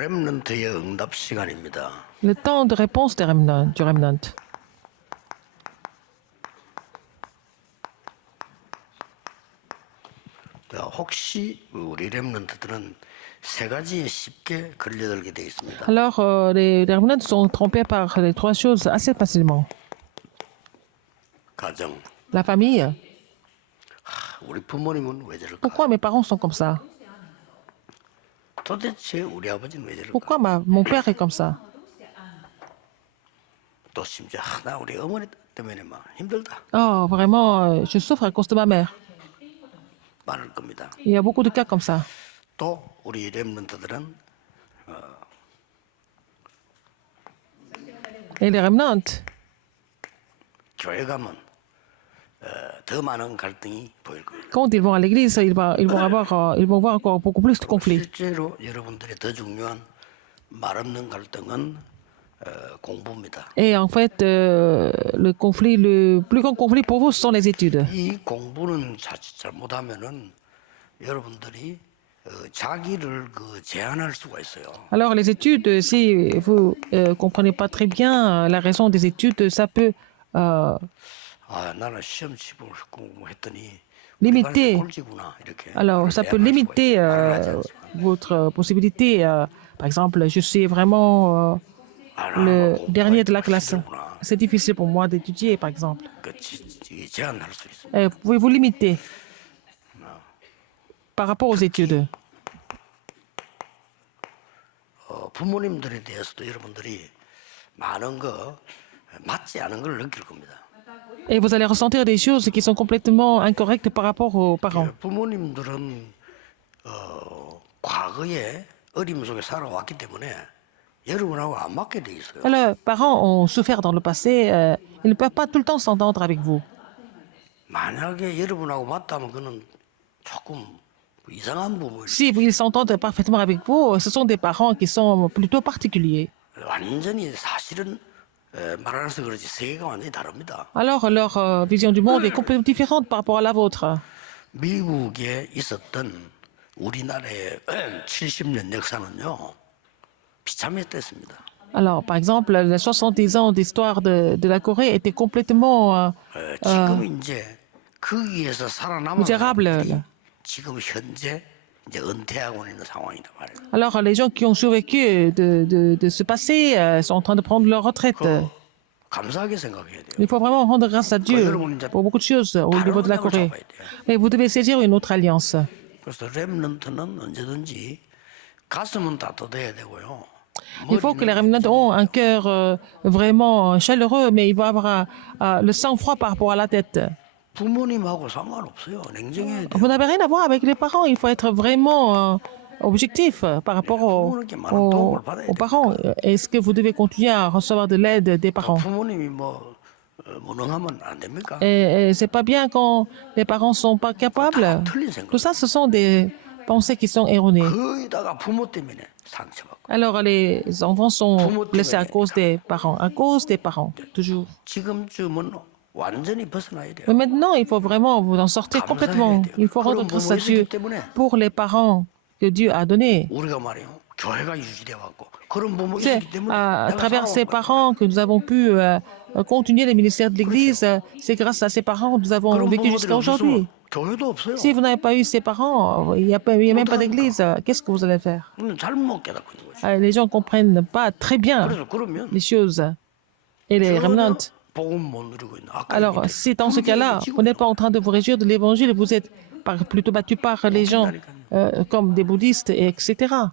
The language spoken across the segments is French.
렘넌트의 응답 시간입니다. Le temps de réponse du remnant. 혹시 우리 렘넌트들은 세 가지에 쉽게 걸려들게 되어 있습니다. Alors, les remnants sont trompés par les trois choses assez facilement. 가정, La famille. 우리 부모님은 왜 저럴까? Pourquoi mes parents sont comme ça? 도대체 우리 아버지는 왜 저럴까? Pourquoi mon père est comme ça? 또 심지어 나 우리 어머니 때문에 막 힘들다 Oh, vraiment, je souffre à cause de ma mère. 많을 겁니다. Il y a beaucoup de cas comme ça. 또 우리 렘넌트들은 Et les remnants, 교회 가면 더 많은 갈등이 보일 겁니다. quand ils vont à l'église, ils vont voir encore beaucoup plus de conflits. 실제로 여러분들의 더 중요한 말 없는 갈등은 공부입니다. Et en fait, le plus grand conflit pour vous, ce sont les études. 이 공부는 자칫 잘못하면은 여러분들이 자기를 제한할 수가 있어요. Alors, les études, si vous ne comprenez pas très bien la raison des études, ça peut 나는 시험 치고 공부했더니 limiter. 꼴찌구나 이렇게. Alors, ça peut limiter votre possibilité. Par exemple, je suis vraiment le dernier de la classe. C'est difficile pour moi d'étudier, par exemple. 제한할 수 있습니다. Vous pouvez vous limiter par rapport aux études. 부모님들에 대해서도 여러분들이 많은 거 맞지 않은 걸 느낄 겁니다. Et vous allez ressentir des choses qui sont complètement incorrectes par rapport aux parents. 부모님들은 과거에 어림 속에 살아왔기 때문에 여러분하고 안 맞게 돼 있어요. Les parents ont souffert dans le passé. Ils ne peuvent pas tout le temps s'entendre avec vous. 만약에 여러분하고 맞다면 그는 조금 이상한 부모일 Si ils s'entendent parfaitement avec vous, ce sont des parents qui sont plutôt particuliers. 완전히 사실은 말하면서 그렇지 세계가 완전히 다릅니다. Alors leur vision du monde est complètement différente par rapport à la vôtre. 미국에 있었던 우리나라의 70년 역사는요 비참했댔습니다. Alors, par exemple, les 70 ans d'histoire de la Corée étaient complètement 지금 이제 거기에서 살아남은 misérable. 사람들이 지금 현재 이제 은퇴하고 있는 상황이다 말이에요. Alors, les gens qui ont survécu de ce passé sont en train de prendre leur retraite. 감사하게 생각해야 돼요. Il faut vraiment rendre grâce à Dieu pour beaucoup de choses au niveau de la Corée. Et vous devez saisir une autre alliance. 그래서 렘넌트는 언제든지 가슴은 따뜻해야 되고요. Il faut que les remnants ont un cœur vraiment chaleureux, mais il va avoir le sang-froid par rapport à la tête. 부모님하고 상관없어요. 냉정해야 돼요. Vous n'avez rien à voir avec les parents. Il faut être vraiment objectif par rapport aux parents. Est-ce que vous devez continuer à recevoir de l'aide des parents? 부모님이 무능하면 안 됩니까? Et c'est pas bien quand les parents sont pas capables. 틀린 생각. Tout ça, ce sont des pensées qui sont erronées. 거기다가 부모 때문에 상처받고. Alors les enfants sont blessés à cause des parents, toujours. 지금쯤은 완전히 벗어나야 돼요. Mais maintenant, il faut vraiment vous en sortir complètement. Il faut rendre grâce à Dieu pour les parents que Dieu a donnés. 우리가 말이요. 교회가 유지돼 왔고 그런 부모 C'est 있기 때문에 à 내가 travers ces 살아온 거예요. parents que nous avons pu continuer les ministères de l'Église. C'est grâce à ces parents que nous avons 그런 vécu 부모들이 jusqu'à aujourd'hui. 없으면 교회도 없어요. Si vous n'avez pas eu ces parents, il n'y a même pas d'église. Qu'est-ce que vous allez faire? 잘못 깨닫고 있는 거죠. Les gens ne comprennent pas très bien 그래서 그러면 les choses. Et les remnants. 복음 못 누리고 있는. 아까 Alors, si dans ce cas-là, vous n'êtes pas en train de vous réjouir de l'évangile, vous êtes plutôt battu par les gens comme des bouddhistes, etc.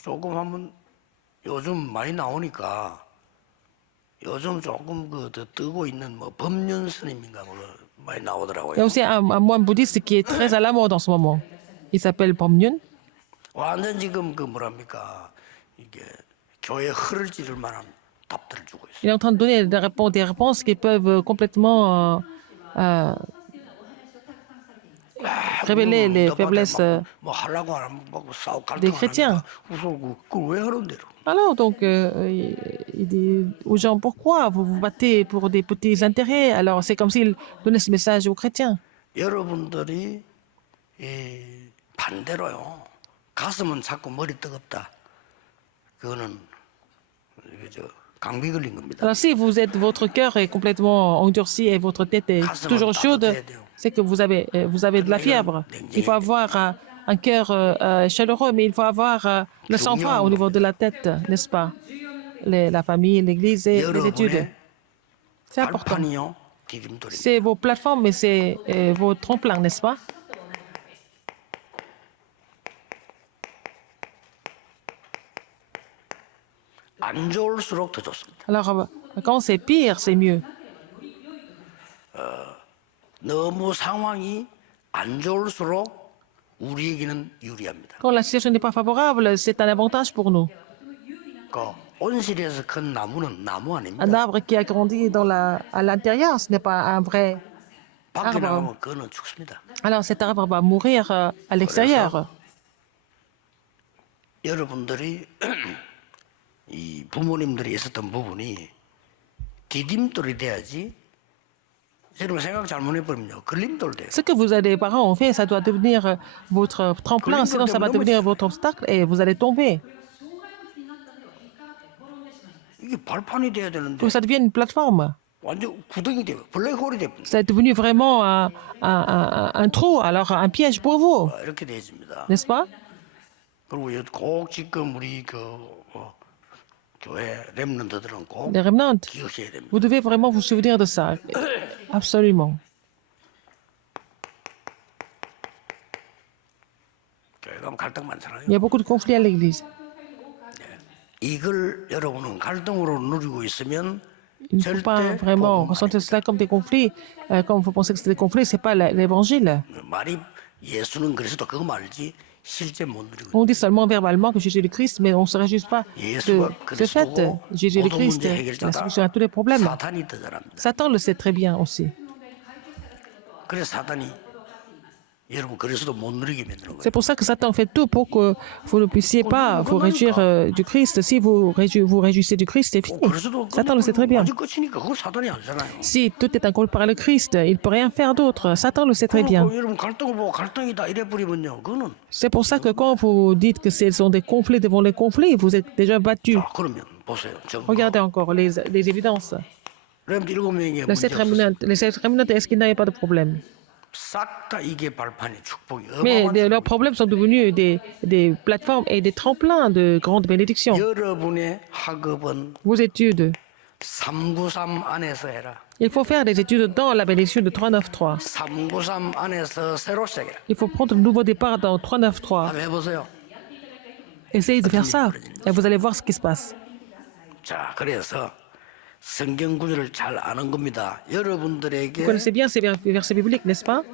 조금 한번 요즘 많이 나오니까 요즘 조금 더 뜨고 있는 법륜 스님인가 많이 Il y a 나오더라고요. aussi un moine bouddhiste qui est très à la mode en ce moment. Il s'appelle Pomnyun. 완전 지금 뭐랍니까 이게 교회 흐를 찌를 만한 답들을 주고 있어요. Il est en train de donner des réponses qui peuvent complètement révéler les faiblesses 뭐 하려고 안 하고 싸우고 des 갈등 안 chrétiens. 하니까 그걸 왜 하는데요? Alors, donc, il dit aux gens, pourquoi vous vous battez pour des petits intérêts? Alors, c'est comme s'il donnait ce message aux chrétiens. 여러분들이 반대로요. 가슴은 자꾸 머리 뜨겁다. 그거는 감기 걸린 겁니다. Alors, si votre cœur est complètement endurci et votre tête est toujours chaude, c'est que vous avez de la fièvre. Il faut avoir un cœur chaleureux, mais il faut avoir le sang-froid au niveau de la tête, n'est-ce pas? La famille, l'église et les études. 여러분의 C'est important. 발판이요 디딤돌입니다. C'est vos plateformes, mais c'est vos tremplins, n'est-ce pas? 안 좋을수록 더 좋습니다. Alors, quand c'est pire, c'est mieux. 너무 상황이 안 좋을수록 우리에게는 유리합니다. Quand la situation n'est pas favorable, c'est un avantage pour nous. 그 온실에서 큰 나무는 나무 아닙니다. Un arbre qui a grandi à l'intérieur, ce n'est pas un vrai 밖에 arbre. 나가면 그거는 죽습니다. Alors cet arbre va mourir à l'extérieur. 여러분들이 이 부모님들이 있었던 부분이 디딤돌이 돼야지. 여러분 생각 잘못해버리면요 걸림돌 돼요. Ce que les parents ont fait, ça doit devenir votre tremplin, sinon ça va devenir votre obstacle et vous allez tomber. 이게 발판이 돼야 되는데 Que ça devienne une plateforme. 완전 구덩이 돼요. 블랙홀이 돼요. Ça est devenu vraiment un trou, alors un piège pour vous, 이렇게 돼집니다. n'est-ce pas? 그리고 꼭 지금 우리 교회 렘넌트들은 꼭 Les remnants, 기억해야 됩니다. vous devez vraiment vous souvenir de ça. Absolument. 교회 가면 갈등 많잖아요. Il y a beaucoup de conflits à l'église. 이걸 여러분은 갈등으로 누리고 있으면 Il ne faut pas 절대 vraiment 복음 ressentir cela comme des conflits. Comme vous pensez que c'est des conflits, ce n'est pas l'évangile. 말이 예수는 그리스도 그거 말지 실제 못 누리고 On dit seulement verbalement que Jésus est le Christ, mais on ne se réjouit pas de ce fait. Jésus est le Christ, la solution à tous les problèmes. 사탄이 더 잘합니다. Satan le sait très bien aussi. 그래서 사탄이 여러분 그리스도 못 누리게 만드는 거예요. C'est pour ça que Satan fait tout pour que vous ne puissiez pas vous réjouir du Christ. Si vous réjouissez du Christ, c'est fini. 그리스도 Satan le sait très bien. 완전 끝이니까 그거 사탄이 아니잖아요. Si tout est accompli par le Christ, il ne peut rien faire d'autre. Satan le sait très bien. 여러분 갈등을 보고 갈등이다 이래 버리면요. 그거는 C'est pour ça que quand vous dites que ce sont des conflits devant les conflits, vous êtes déjà battu. 그러면 보세요. Regardez encore les évidences. 렘 7명의 Les sept remnants, est-ce qu'il n'avait pas de problème? 싹다 이게 발판이 축복이 Mais 어마어마한 leurs problèmes sont devenus des plateformes et des tremplins de grandes bénédictions. 여러분의 학업은 Vos études, 393 안에서 해라. il faut faire des études dans la bénédiction de 393. 393 안에서 새로 시작해라. Il faut prendre un nouveau départ dans 393. 한번 해보세요. Essayez de faire ça et vous allez voir ce qui se passe. 자, 그래서 성경 구절을 잘 아는 겁니다. Vous 여러분들에게 connaissez bien ces versets bibliques, n'est-ce pas?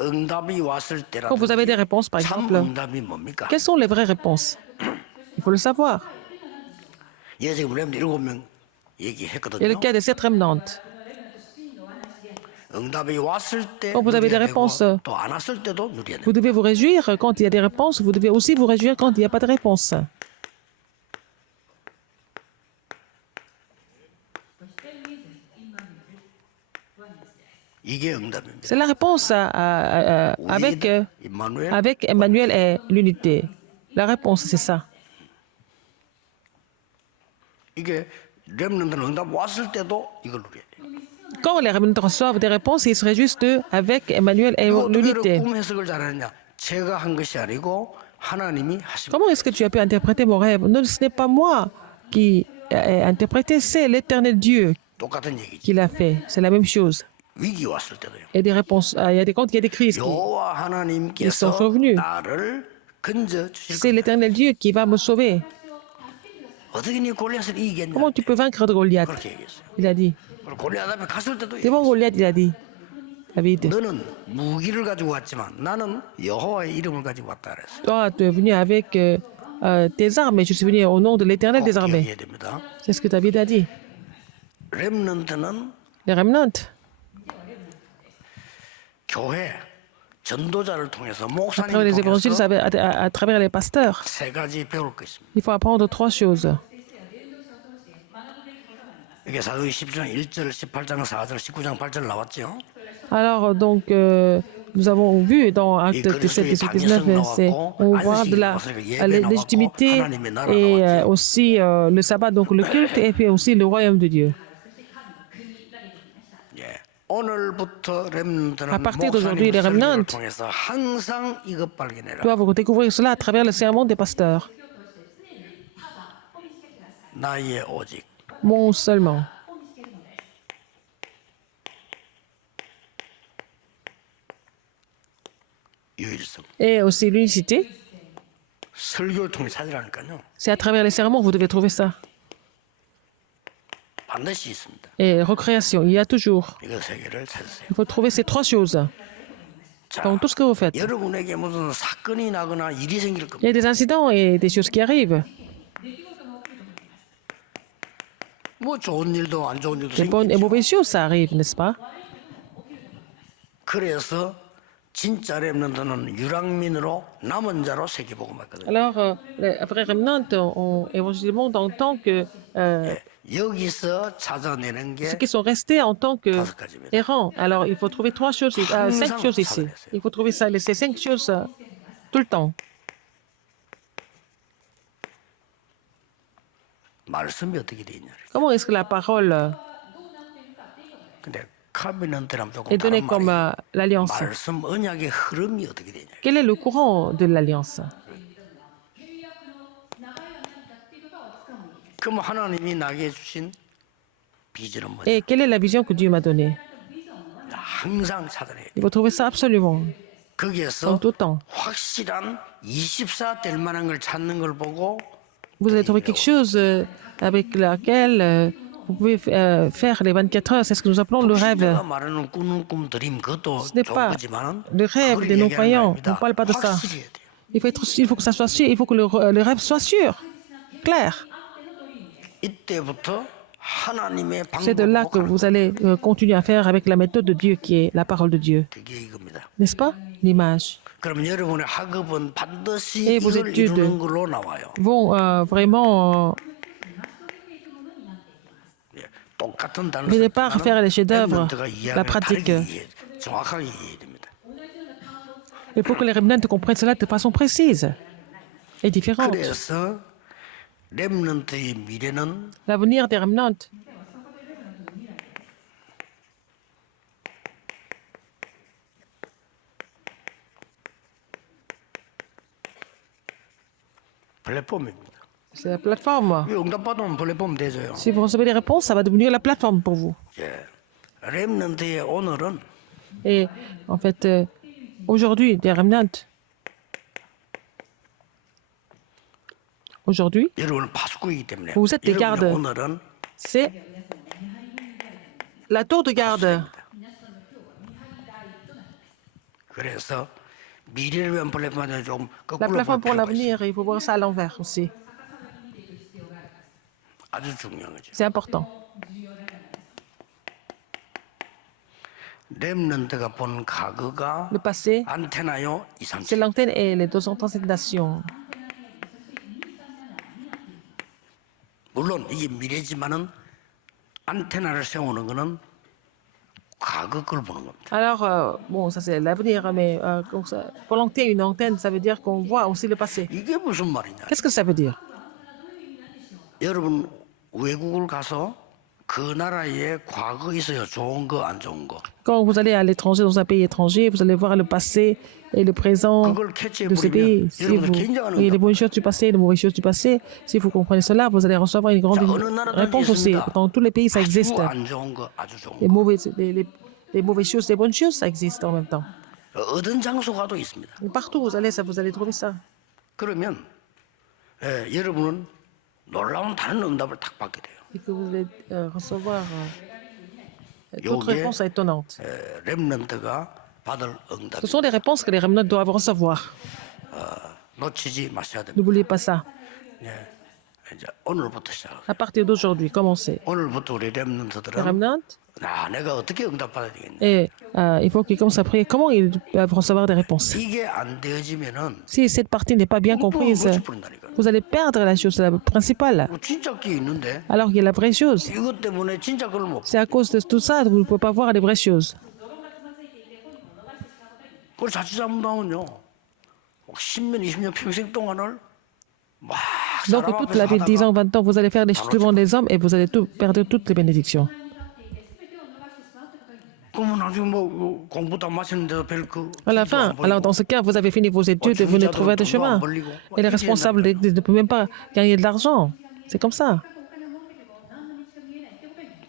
응답이 왔을 Quand vous avez des réponses, par 참 exemple, 응답이 뭡니까? quelles sont les vraies réponses? Il faut le savoir. 예, 지금 렘 7명 Il y a le 얘기했거든요. cas des 7 remnantes. 응답이 왔을 때 Quand vous avez des 누려야 réponses, 되고 또 안 왔을 때도 누려야 돼요. Vous devez vous réjouir quand il y a des réponses. Vous devez aussi vous réjouir quand il n'y a pas de réponse. 이게 응답입니다. C'est la réponse avec 임마누엘 Emmanuel et l'unité. La réponse, c'est ça. 이게 렘넌트는 응답 왔을 때도 이걸 누려야 돼요. Quand les remnants reçoivent des réponses, ils se réjouissent avec Emmanuel et 이거 어떻게 l'unité. 꿈 해석을 잘하느냐? 제가 한 것이 아니고 하나님이 하신 Comment est-ce que tu as pu interpréter mon rêve? Non, ce n'est pas moi qui ai interprété, c'est l'éternel Dieu 똑같은 얘기지. qui l'a fait. C'est la même chose. 위기 왔을 때도요. Il y a des réponses, il y a des comptes, il y a des crises. 여호와 Ils 하나님께서 sont revenus. 나를 건져 주실 C'est 겁니다. l'éternel Dieu qui va me sauver. 어떻게 네 골리앗을 이기겠냐? Comment tu peux vaincre de Goliath? 그렇게 얘기했어요. Il a dit. 그리고 골리앗 앞에 갔을 때도 Devant Goliath, il a dit. David, 너는 무기를 가지고 왔지만 나는 여호와의 이름을 가지고 왔다 그랬어요. toi, tu es venu avec tes armes, et je suis venu au nom de l'éternel 꼭 des armées. 기억해야 됩니다. C'est ce que David a dit. 렘넌트는 Les remnants, 교회 전도자를 통해서 à 목사님 travers les évangiles, 통해서 à travers les pasteurs, 세 가지 배울 거 있습니다. il faut apprendre 3 choses. 이게 사도기 17장 1절, 18장 4절, 19장 8절 나왔죠. Alors, donc, nous avons vu dans Acte 17 et 19, on voit de la légitimité et aussi le sabbat, donc le culte, et puis aussi le royaume de Dieu. 예. 오늘부터 렘넌트는 À partir d'aujourd'hui, les 목사님의 설교를 remnants 통해서 항상 이것 발견해라. doivent découvrir cela à travers le sermon des pasteurs. 나의 오직 Mon seulement. 유일성. Et aussi l'unicité, 설교를 통해 찾으라니까요. c'est à travers les sermons que vous devez trouver ça. 반드시 있습니다. Et recréation, il y a toujours. 이거 세 개를 찾으세요. Il faut trouver ces trois choses 자, dans tout ce que vous faites. 여러분에게 무슨 사건이 나거나 일이 생길 겁니다. Il y a des incidents et des choses qui arrivent. 뭐 좋은 일도 안 좋은 일도 Des bonnes et 생기죠. mauvaises choses, ça arrive, n'est-ce pas? 그래서 진짜 렘넌트는 유랑민으로 남은 자로 세계복음했거든요. Alors, les vrais remnants ont évangélisé le monde en tant que 여기서 찾아내는 게 ceux qui sont restés en tant que 다섯 가지입니다. errants. Alors, il faut trouver trois choses, cinq choses ici. Il faut trouver ça, ces cinq choses tout le temps. 말씀이 어떻게 돼 있냐. Comment est-ce que la parole 근데 카비넌트랑 조금 est donnée 다른 comme 말이 l'alliance? 말씀 언약의 흐름이 어떻게 되냐. Quel est le courant de l'alliance? 그럼 하나님이 나에게 주신 비전은 뭐냐? Et quelle est la vision que Dieu m'a donnée? 항상 찾아내야 돼. Il faut trouver ça absolument, en 거기에서 tout temps. 확실한 24 될 만한 걸 찾는 걸 보고 Vous allez trouver quelque chose avec laquelle vous pouvez faire les 24 heures. C'est ce que nous appelons le rêve. 내가 말하는 꾸는 꿈 드림 그것도 Ce n'est 좋은 pas 거지만 le rêve des non-croyants. On ne parle pas de ça. 확실히 해야 돼요. Il faut que ça soit sûr. Il faut que le rêve soit sûr, clair. 이때부터 하나님의 C'est de là 방법으로 que 가는 vous allez continuer à faire avec la méthode de Dieu qui est la parole de Dieu. 그게 이겁니다. N'est-ce pas? L'image. 그럼 여러분의 학업은 반드시 Et vos 이걸 études 이루는 걸로 나와요. Vont vraiment 예, 똑같은 단어 venez pas refaire les chefs-d'œuvre, 렘넌트가 la 이해하면 pratique. 다르게 정확하게 이해해야 됩니다. Il faut que les remnants comprennent cela de façon précise et différente. 그래서 렘넌트의 미래는 L'avenir des remnants, 플랫폼입니다. c'est la plateforme. 이 응답받으면 플랫폼 되죠. Si vous recevez des réponses, ça va devenir la plateforme pour vous. 예, 렘넌트의 오늘은 Et en fait, aujourd'hui, des remnants, aujourd'hui, 여러분은 파수꾼이기 때문에 Vous êtes des 여러분의 gardes. 오늘은 c'est la tour de garde. 그래서 미래를 위한 플랫폼은 좀 La 거꾸로 볼 plateforme pour 필요가 있어요. l'avenir, il faut voir ça à l'envers aussi. 아주 중요한 거죠. C'est important. 렘넌트가 본 과거가 Le passé, 안테나요 c'est 237. l'antenne et les 237 nations. 물론 이게 미래지만은 안테나를 세우는 거는 과거 걸 보는 겁니다. Alors, bon, ça c'est l'avenir, mais pour lancer une antenne, ça veut dire qu'on voit aussi le passé. 이게 무슨 말이냐? Qu'est-ce que ça veut dire? 여러분 외국을 가서 그 나라의 과거 있어요. 좋은 거 안 좋은 거. Quand vous allez à l'étranger, dans un pays étranger, vous allez voir le passé et le présent 그걸 캐치해 de ce pays. 버리면 Si 여러분들 vous, 굉장한 oui, les 응답. bonnes choses du passé, les mauvaises choses du passé, si vous comprenez cela, vous allez recevoir une grande 자, 어느 나라든지 réponse aussi. 있습니다. Dans tous les pays, ça existe. 아주 안 좋은 거, 아주 좋은 Les 거. mauvaises choses, les bonnes choses, ça existe en même temps. 어떤 장소 가도 있습니다. Et partout où vous allez trouver ça. 그러면 여러분은 놀라운 다른 응답을 딱 받게 돼요. Et que vous allez recevoir d'autres 요게 réponses étonnantes. 렘넌트가 받을 응답. Ce sont des réponses que les remnants doivent recevoir. 놓치지 마셔야 됩니다. N'oubliez pas ça. 예. 이제 오늘부터 시작. À partir d'aujourd'hui, commencez. 오늘부터 우리 Les 렘넌트들은 remnants, 내가 어떻게 응답받아야 되겠냐. et il faut qu'ils commencent à prier. Comment ils peuvent recevoir des réponses? 이게 안 되어지면은 Si cette partie n'est pas bien comprise, 놓쳐버린다니까. vous allez perdre la chose principale. 진짜 게 있는데 Alors qu'il y a la vraie chose. 이것 때문에 진짜 걸 못. C'est à cause de tout ça que vous ne pouvez pas voir les vraies choses. 그리고 자칫 잘못하면요, 10년, 20년 평생 동안을 막 Donc, 사람 toute la 앞에서 vie, 10 ans, 20 ans, vous allez faire des choses devant des hommes et vous allez perdre toutes les bénédictions. 그러면 나중에 뭐 공부도 안 마치는데도 별그 À la fin, alors dans ce cas, vous avez fini vos études et vous ne trouvez pas de chemin. Et les responsables ne peuvent même pas gagner de l'argent. C'est comme ça.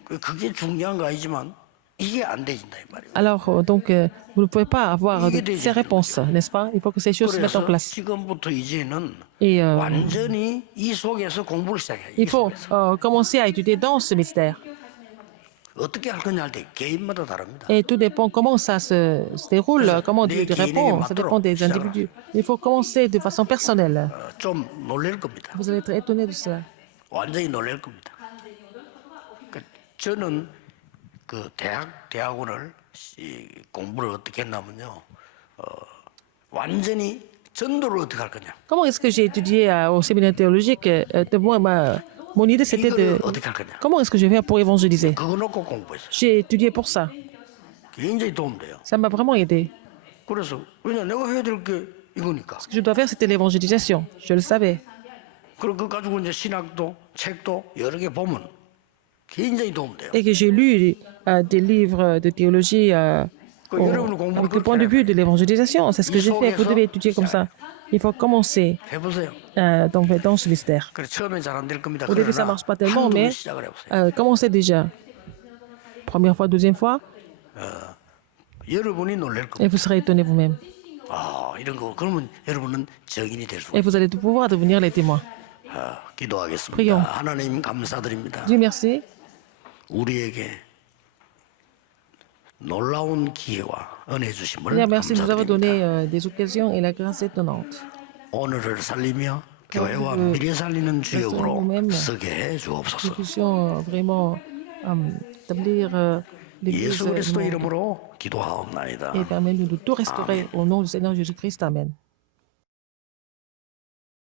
그게 중요한 거 아니지만 이게 안 되진다 이 말이에요. Alors, donc, vous ne pouvez pas avoir ces réponses, n'est-ce pas? Il faut que ces choses se mettent en 그래서 place. 지금부터 이제는 Et 완전히 이 속에서 공부를 시작해요. 이 il faut 속에서. commencer à étudier dans ce mystère. 어떻게 할 거냐 할 때 개인마다 다릅니다. Et tout dépend comment ça se déroule, comment Dieu répond. Ça dépend des individus. Il faut commencer de façon personnelle. 좀 놀랄 겁니다. Vous allez être étonné de cela. 완전히 놀랄 겁니다. 저는 그 대학원을 공부를 어떻게 했냐면요, 완전히 전도를 어떻게 할 거냐. Comment est-ce que j'ai étudié au séminaire théologique? Mon idée, c'était de... 이거를 어떻게 할 거냐. Comment est-ce que je vais faire pour évangéliser? 그거 놓고 공부했어요. J'ai étudié pour ça. 굉장히 도움돼요. Ça m'a vraiment aidé. 그래서 왜냐 내가 해야 될 게 이거니까. Ce que je dois faire, c'était l'évangélisation. Je le savais. 그리고 그거 가지고 이제 신학도 책도 여러 개 보면 굉장히 도움돼요. Et que j'ai lu des livres de théologie 여러분은 공부를 avec le 그렇게 point de vue de l'évangélisation. C'est ce que 이 j'ai fait. Vous 속에서 devez étudier comme ça. Il faut commencer 해보세요. dans ce mystère. 그래 처음엔 잘 안 될 겁니다. Au début, ça 그러나 marche pas tellement, 한두 mais 번 시작을 해보세요. commencez déjà. Première fois, deuxième fois, 여러분이 놀랄 et 겁니다. vous serez étonné vous-même. 아 이런 거 그러면 여러분은 증인이 될 수. Et vous allez pouvoir devenir les témoins. 기도하겠습니다. prions. 하나님 감사드립니다. Dieu merci. 우리에게 놀라운 기회와 은혜 주심을 Seigneur, merci de nous avoir 감사드립니다. donné des occasions et la grâce étonnante. 오늘을 살리며 교회와 미래 살리는 주역으로 서게 해 Nous 주옵소서. puissions vraiment établir l'Église 예수 그리스도 du monde 이름으로 기도하옵나이다. et permettre-nous de tout restaurer au nom du Seigneur Jésus-Christ. Amen.